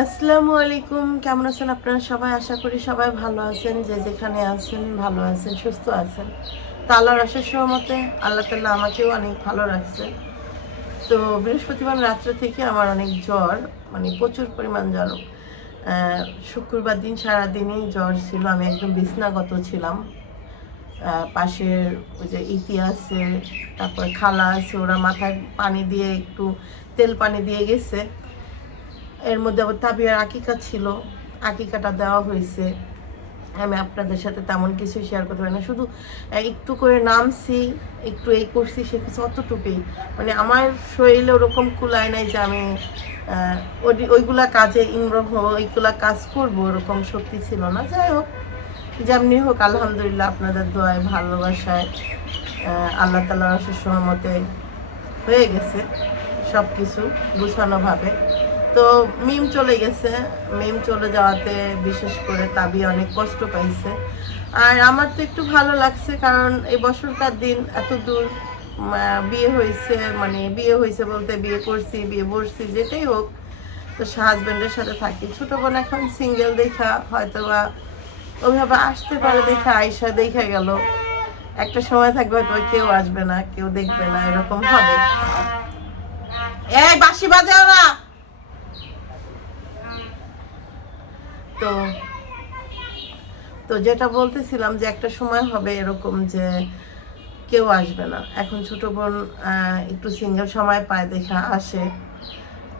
আসসালামু আলাইকুম। কেমন আছেন আপনারা সবাই? আশা করি সবাই ভালো আছেন। যে যেখানে আছেন, ভালো আছেন, সুস্থ আছেন। তো আল্লাহর অশেষ সহমতে আল্লাহ তাল্লাহ আমাকেও অনেক ভালো রাখছে তো বৃহস্পতিবার রাত্রে থেকে আমার অনেক জ্বর মানে প্রচুর পরিমাণ জ্বর। শুক্রবার দিন সারাদিনই জ্বর ছিল। আমি একদম বিছনাগত ছিলাম। পাশের ওই যে ইতি আছে, তারপর খালা আছে, ওরা মাথায় পানি দিয়ে একটু তেল পানি দিয়ে গেছে। এর মধ্যে আবার আকিকা ছিল। আকিকাটা দেওয়া হয়েছে। আমি আপনাদের সাথে তেমন কিছু শেয়ার করতে পারি না। শুধু একটু করে নামছি, একটু এই করছি, সে কিছু অতটুকুই। মানে আমার শরীরে ওরকম কুলায় নাই যে আমি ওই- ওইগুলা কাজে ইনভলভ হব, ওইগুলা কাজ করব, ওরকম শক্তি ছিল না। যাই হোক, যেমনি হোক, আলহামদুলিল্লাহ আপনাদের দোয়ায়, ভালোবাসায় আল্লাহ তালার সহমতে হয়ে গেছে সব কিছু গুছানোভাবে। তো মিম চলে গেছে। মিম চলে যাওয়াতে বিশেষ করে তাবি অনেক কষ্ট পাইছে। আর আমার তো একটু ভালো লাগছে কারণ এই বছরকার দিন এত দূর বিয়ে হয়েছে মানে বিয়ে হয়েছে বলতে বিয়ে করছি, বিয়ে বসছি, যেটাই হোক, তো হাজব্যান্ডের সাথে থাকি। ছোট বোন এখন সিঙ্গেল দেখা হয়তো বা ওইভাবে আসতে পারে দেখে আয়সা দেখা গেল। একটা সময় থাকবে হয়তো কেউ আসবে না, কেউ দেখবে না, এরকম হবে। এই বাসি বাজাও না! তো তো যেটা বলতেছিলাম যে একটা সময় হবে এরকম যে কেউ আসবে না। এখন ছোট বোন একটু সিঙ্গেল সময় পায়, দেখা আসে।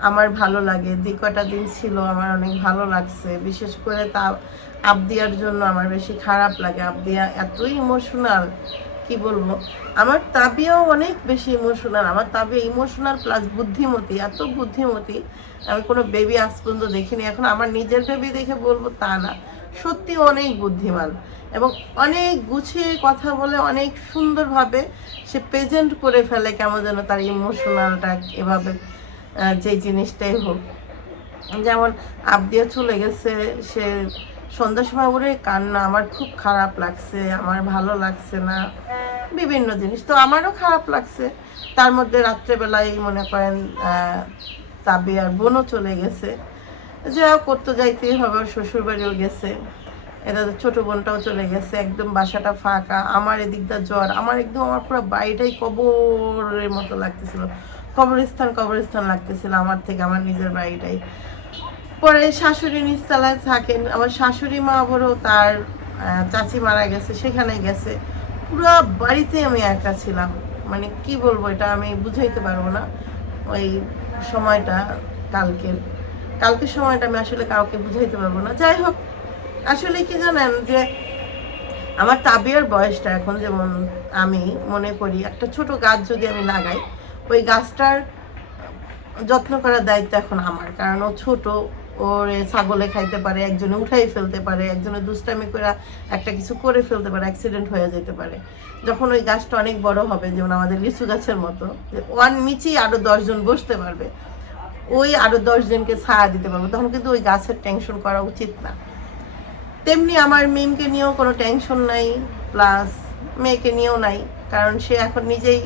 আমার ভালো লাগে। যে কটা দিন ছিল, আমার অনেক ভালো লাগছে। বিশেষ করে তা, আবদিয়ার জন্য আমার বেশি খারাপ লাগে। আবদিয়া এতই ইমোশনাল কি বলব? আমার তাবিয়াও অনেক বেশি ইমোশনাল আমার তাবিয়া ইমোশনাল প্লাস বুদ্ধিমতী, এত বুদ্ধিমতী। আমি কোনো বেবি আজ পর্যন্ত দেখিনি, এখন আমার নিজের বেবি দেখে বলব তা না। সত্যি অনেক বুদ্ধিমান এবং অনেক গুছিয়ে কথা বলে, অনেক সুন্দরভাবে সে প্রেজেন্ট করে ফেলে কেমন যেন তার ইমোশনালটা এভাবে যে জিনিসটাই হোক। যেমন আবদিয়া চলে গেছে, সে সন্ধ্যার সময় ওরে কান্না, আমার খুব খারাপ লাগছে, আমার ভালো লাগছে না। বিভিন্ন জিনিস। তো আমারও খারাপ লাগছে। তার মধ্যে রাত্রেবেলায় মনে করেন তাবি আর বোনও চলে গেছে। যা করতে যাইতেই হবে শ্বশুর বাড়িও গেছে। এটা ছোট বোনটাও চলে গেছে, একদম বাসাটা ফাঁকা। আমার এদিকটা জ্বর, আমার একদম, আমার পুরো বাড়িটাই কবরের মতো লাগতেছিল। কবরস্থান কবরস্থান লাগতেছিল আমার থেকে, আমার নিজের বাড়িটাই। পরে শাশুড়ি নিচতলায় থাকেন। আমার শাশুড়ি মা আবারও তার চাচি মারা গেছে, সেখানে গেছে। পুরো বাড়িতে আমি একা ছিলাম। মানে কি বলব, এটা আমি বুঝাইতে পারব না। ওই সময়টা, কালকের। কালকের সময়টা আমি আসলে কাউকে বুঝাইতে পারব না। যাই হোক, আসলে কি জানেন যে আমার তাবিয়ার বয়সটা এখন যেমন আমি মনে করি, একটা ছোট গাছ যদি আমি লাগাই, ওই গাছটার যত্ন করার দায়িত্ব এখন আমার। কারণ ও ছোট ওর ছাগলে খাইতে পারে একজনে উঠাই ফেলতে পারে একজনে দুষ্টামি করে একটা কিছু করে ফেলতে পারে অ্যাক্সিডেন্ট হয়ে যেতে পারে। যখন ওই গাছটা অনেক বড় হবে যেমন আমাদের লিচু গাছের মতো ওয়ান নিচেই আরও দশজন বসতে পারবে। ওই আরও দশজনকে ছায়া দিতে পারবে। তখন কিন্তু ওই গাছের টেনশন করা উচিত না। তেমনি আমার মেমকে নিয়েও কোনো টেনশন নাই প্লাস মেয়েকে নিয়েও নাই কারণ সে এখন নিজেই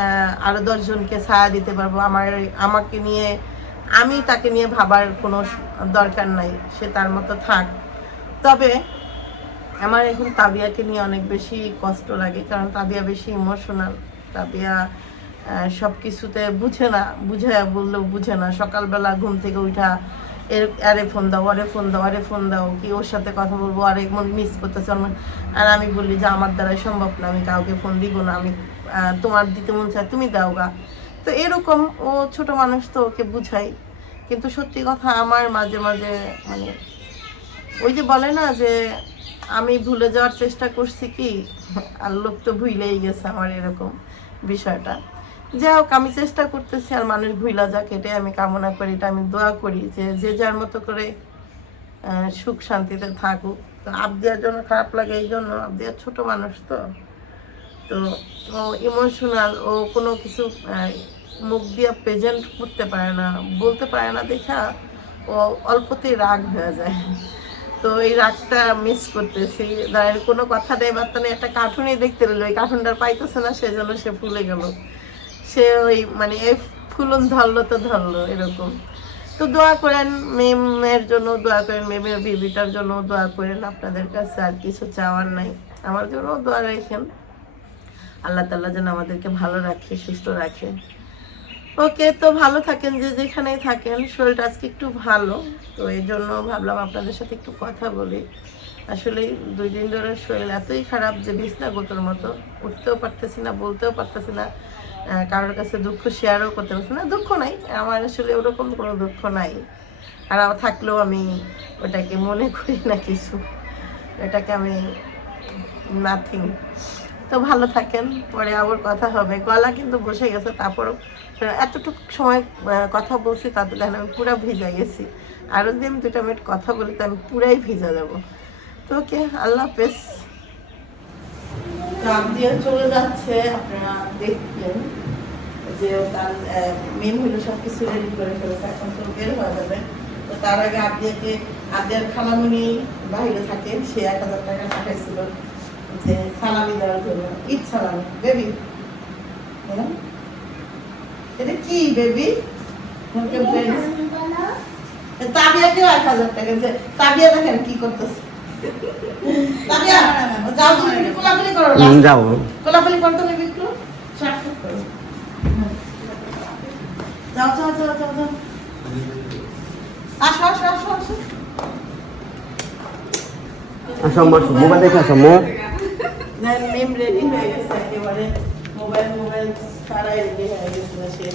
আহ, আরও দশজনকে ছায়া দিতে পারব। আমার আমাকে নিয়ে আমি তাকে নিয়ে ভাবার কোনো দরকার নাই, সে তার মতো থাক। তবে আমার এখন তাবিয়াকে নিয়ে অনেক বেশি কষ্ট লাগে, কারণ তাবিয়া বেশি ইমোশনাল তাবিয়া সব কিছুতে বুঝে না, বুঝে বললেও বুঝে না। সকালবেলা ঘুম থেকে উঠা, এর, আরে ফোন দাও, আরে ফোন দাও, আরে ফোন দাও, কি ওর সাথে কথা বলব, আরে মন মিস করতেছে আর আমি বলি যে, আমার দ্বারা সম্ভব না, আমি কাউকে ফোন দিব না, আমি তোমার দিতে মন চায়, তুমি দাও গা। তো এরকম ও ছোট মানুষ তো ওকে বুঝাই। কিন্তু সত্যি কথা আমার মাঝে মাঝে মানে ওই যে বলে না যে আমি ভুলে যাওয়ার চেষ্টা করছি কি? আর লোক তো ভুলেই গেছে আমার এরকম বিষয়টা। যাই হোক, আমি চেষ্টা করতেছি আর মানুষ ভুলা যাক, এটাই আমি কামনা করি, এটা আমি দোয়া করি যে যে যার মতো করে সুখ শান্তিতে থাকুক। তো আবদিয়ার জন্য খারাপ লাগে, এই জন্য আবদিয়ার ছোট মানুষ তো। তো ও ইমোশনাল ও কোনো কিছু মুখ দিয়ে প্রেজেন্ট করতে পারে না, বলতে পারে না দেখা ও অল্পতেই রাগ হয়ে যায়। তো এই রাগটা মিস করতেছি। দাঁড়িয়ে কোনো কথা নেই, বার্তা নেই, একটা কার্টুনই দেখতে রইল ওই কার্টুনটা পাইতেছে না, সেজন্য সে ভুলে গেল। সে ওই মানে এই ফুলন ধরলো তো ধরলো, এরকম। তো দোয়া করেন মেমের জন্য, দোয়া করেন মেমের বেবিটার জন্য, দোয়া করেন আপনাদের কাছে, আর কিছু চাওয়ার নাই। আমার জন্য দোয়া রাখেন। আল্লাহ তাল্লাহ যেন আমাদেরকে ভালো রাখে, সুস্থ রাখে। ওকে, তো ভালো থাকেন যে যেখানেই থাকেন। শরীরটা আজকে একটু ভালো, তো এই জন্য ভাবলাম আপনাদের সাথে একটু কথা বলি। আসলে দুই দিন ধরে শরীর এতই খারাপ যে বিছনা গোতর মতো। উঠতেও পারতেছি না, বলতেও পারতেছি না। কারোর কাছে দুঃখ শেয়ারও করতে পারছি না। দুঃখ নাই, আমার আসলে ওরকম কোনো দুঃখ নাই। আর থাকলেও আমি ওটাকে মনে করি না কিছু। এটাকে আমি নাথিং তো ভালো থাকেন, পরে আবার কথা হবে। গলা কিন্তু বসে গেছে, তারপরও, এতটুকু সময় কথা বলছি তাতে দেখেন আমি পুরো ভিজা গেছি। আরও যদি আমি দুটা মিনিট কথা বলি, তো আমি পুরাই ভিজা যাব। তো ওকে, আল্লাহ হাফেজ। চাপ দিয়ে চলে যাচ্ছে, আপনারা দেখলেন যে তার মেন হলো সব কিছু রেডি করে ফেলেছে, এখন তো বের হয়ে যাবে। তো তার আগে আদিয়াকে আদিয়ার খালামুনি বাইরে থাকে, সে এক হাজার টাকা পাঠাইছিল। যে সালামি দেওয়ার জন্য ঈদ সালামি বেবি এটা কি বেবি তাবিয়াকেও এক হাজার টাকা যে তাবিয়া দেখেন কি করতেছে। তাবিয়া যাও তুমি একটু কোলাকুলি করো হুম, যাও কোলাকুলি করতে হবে একটু। শর্টকাট করো। যাও যাও যাও যাও যাও। আসো আসো আসো আসো। আসো আমার মোবাইল দেখে আসো রেডি হয়ে গেছে একেবারে মোবাইল মোবাইল সারাই রেডি হয়ে গেছে সে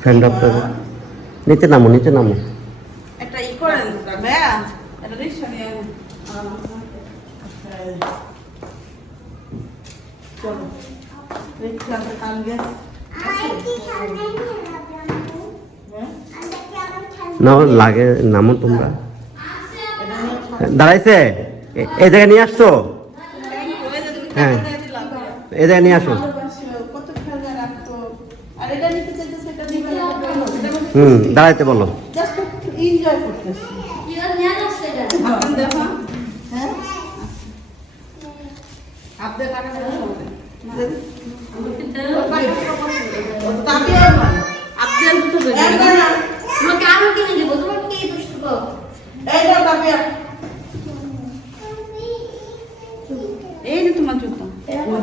ফ্রেন্ড অফ নিচে নামো নিচে নামো একটা ই করেন ভাইয়া এটা রিক্সা নিয়ে চলো রিক্সাতে কান গেছে হ্যাঁ না লাগে নামো তোমরা দাঁড়াইছে এই জায়গায় নিয়ে আসছো? হ্যাঁ। এই জায়গায় নিয়ে আসো। ভালোবাসো, কত খেলা রাখতো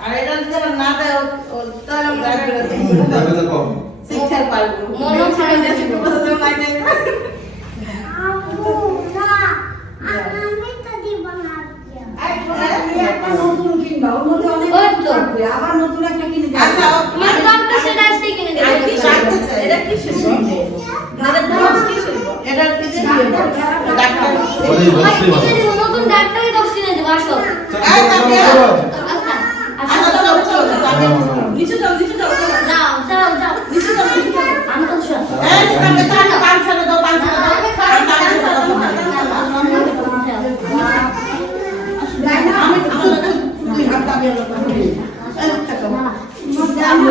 আর এটা যদি আবার না দেয় তাহলে আমি রাগ করে দিই। শিক্ষার পারব। মনো ছাড়া দেশে দেশে তো কথা তো নাই নাই ওই তো। আচ্ছা, ও- তোমার দরকার সেটা আজকে কিনে জানতে এটা কি শুনব এটা কি শুনব। ডাক্তার। নতুন ডাক্তারি। দশ কিনে দেবো আসো এই তাবিয়া। আচ্ছা আচ্ছা, আসো চলো, চলো, তাবিয়া। নিচে যাও নিচে যাও চলো। যাও যাও যাও নিচে যাও নিচে যাও আমি তো শুন এই, তাবিয়া, তাবিয়া, পান ছাড়া দাও, পান ছাড়া দাও। আর তাবিয়ার সাথে কথা বলো। আমি তো চলে গেছি, তুই আর তাবিয়ার কথা বলি। এই, থাকো।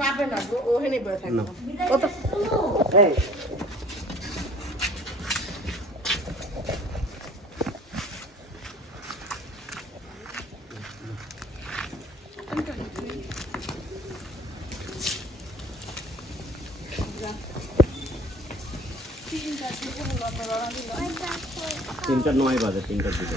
যাবে না ও হেনে বসে থাকবে। ও তো এই। তিনটা নয় বাজে তিনটার দিকে।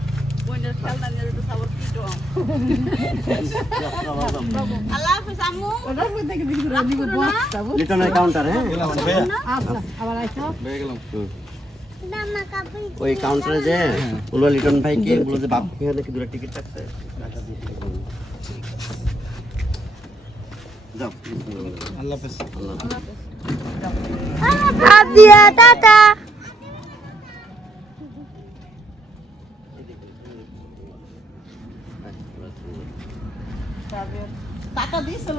বোনের খেলনা নিয়ে যেতে সাবর পিটো আল্লাহ হাফেজ আম্মু ওটার মধ্যে কি দেখি রাজি গো বস্তা বুঝ কাউন্টার হ্যাঁ আবার আসো ওই কাউন্টারে যে বলব লিটন ভাইকে বলব যে বাপ এখানে কি দূরে টিকিট কাটছে আল্লাহ হাফেজ। আল্লাহ হাফেজ। টাটা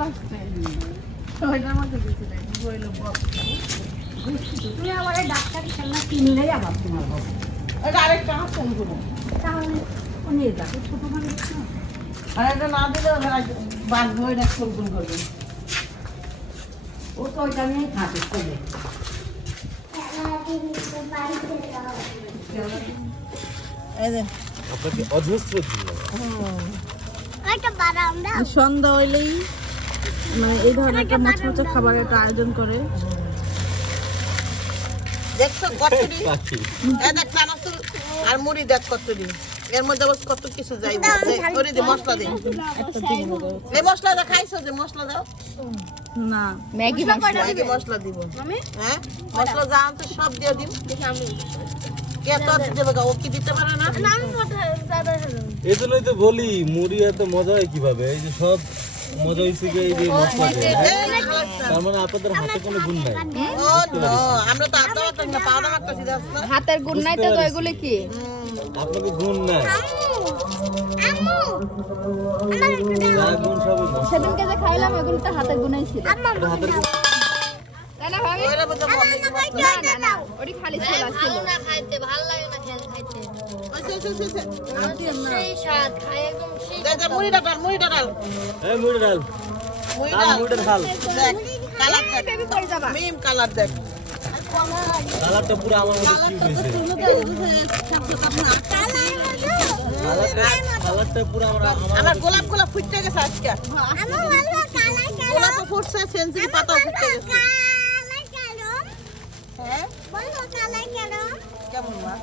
টাকা দিয়েছে ওইটার মধ্যে দিয়েছে বইলো তুমি আমার এই খেলনা কিনলেই আবার তোমার হবে ওইটা আরেকটা আমার ফোন করব তাহলে ও নিয়ে যাবে ছোট মানুষ আর এটা না দিলে ওরা বাঁধবো ওইটা ফোন ফোন করবে। ও তো ওইটা নিয়েই থাকে চলে। এই যে। সন্ধ্যা হইলেই মানে এই ধরনের একটা মচমচে খাবারের একটা আয়োজন করে। দেখছ কতটি এ দেখ চানাচুর আর মুড়ি দেখ কতটি এর মধ্যে আবার কত কিছু যাই করে দি মশলা দি এই মশলা দা খাইছো যে মশলা দাও? না। ম্যাগি মশলা দিব। হ্যাঁ? মশলা যা আনতো সব দিয়ে তো দিতে পারে না? এই জন্যই তো বলি মুড়ি এত মজা হয় কীভাবে? এই যে সব মজা হয়েছে কি এই যে মশলা তার মানে আপনাদের হাতে কোনো গুণ নাই। আমরা তো আটা মারতাম না পাউডার মারতাছি হাতের গুণ নাই তো এগুলো কি? আপনাদের গুণ নাই। সেদিনকে যে খাইলাম এগুলো তো হাতের গুণাই ছিল। খাইতে ভালো লাগে না খেল খাইতে। সেই স্বাদ খাই একদম ডাল ডাল। এই মুড়ি ডাল। মুড়ি ডাল ডাল। মুড়িটা ঢাল। দেখ কালার দেখ। মিম কালার দেখ। কালারটা পুরো আমার মতো কি হয়েছে। গোলাপ গোলাপ ফুটতে গেছে আজকে। গোলাপ ফুটছে সেন্সিটি পাতা ফুটতে গেছে। হ্যাঁ? কেমন মা?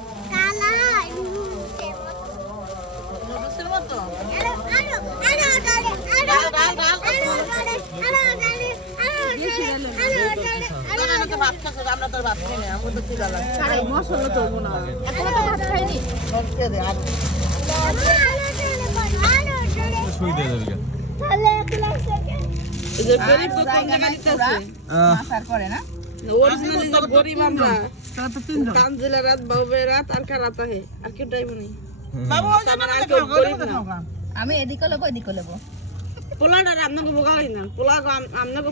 আমি এদিকে লেবো এদিকে লেবো। পোলাটা না। পোলা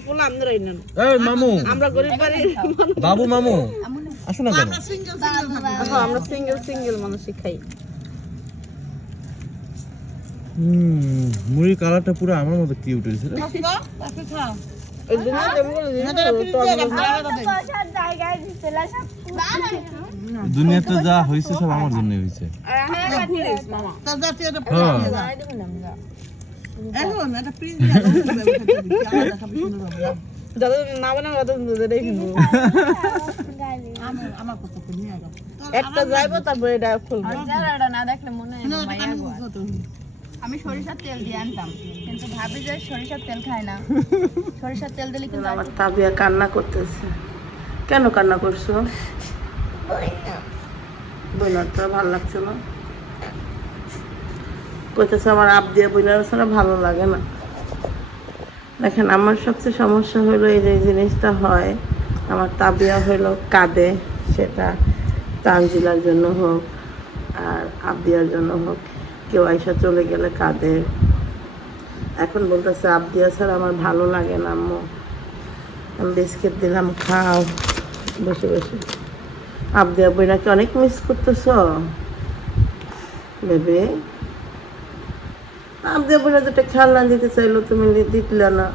পোলা আমদের না এই মামু। আমরা গরিব বাড়ি বাবু মামু। আসো না কেন? আমরা সিঙ্গেল সিঙ্গেল আমরা সিঙ্গেল সিঙ্গেল মানুষই খাই। হুম মুড়ির কালারটা পুরো আমার মতো কিউট হয়েছে রে। ওই দিন আমি বলে দুনিয়াতে যা হয়েছে সব আমার জন্য হয়েছে এখন একটা না দুধেরই কিনবো। একটা যাইবো তারপরে এটা খুলবো। না দেখলে মনে হয় আমি সরিষার তেল দিয়ে আনতাম কিন্তু ভাবি যে সরিষার তেল খায় না। সরিষার তেল দিলে কিন্তু আমার তাবিয়া কান্না করতেছে। কেন কান্না করছ? তো। ভালো লাগছে না। কইতেছে, আমার আপ দিয়ে বইনার ছাড়া ভালো লাগে না। দেখেন, আমার সবচেয়ে সমস্যা হলো এই যে জিনিসটা হয়, আমার তাবিয়া হলো কাঁদে, সেটা তানজিলার জন্য হোক আর আবদিয়ার জন্য হোক, কেউ আইসা চলে গেলে কাঁদে। এখন বলতেছে আবদিয়া স্যার আমার ভালো লাগে না, আম্মু। আমি বিস্কিট দিলাম, খাও। বসে বসে। আবদিয়া বইনাকে অনেক মিস করতেছ? বেবে আবদিয়া বলে যেটা খেলনা দিতে চাইলো, তুমি দিতলা না।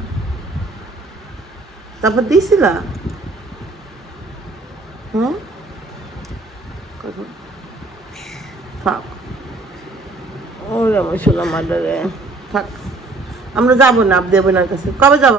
তারপর দিছিলা হুম? থাক। ওরে আমার শোনা মার্ডারে থাক। আমরা যাব না আবদিয়া বোনার কাছে। কবে যাব?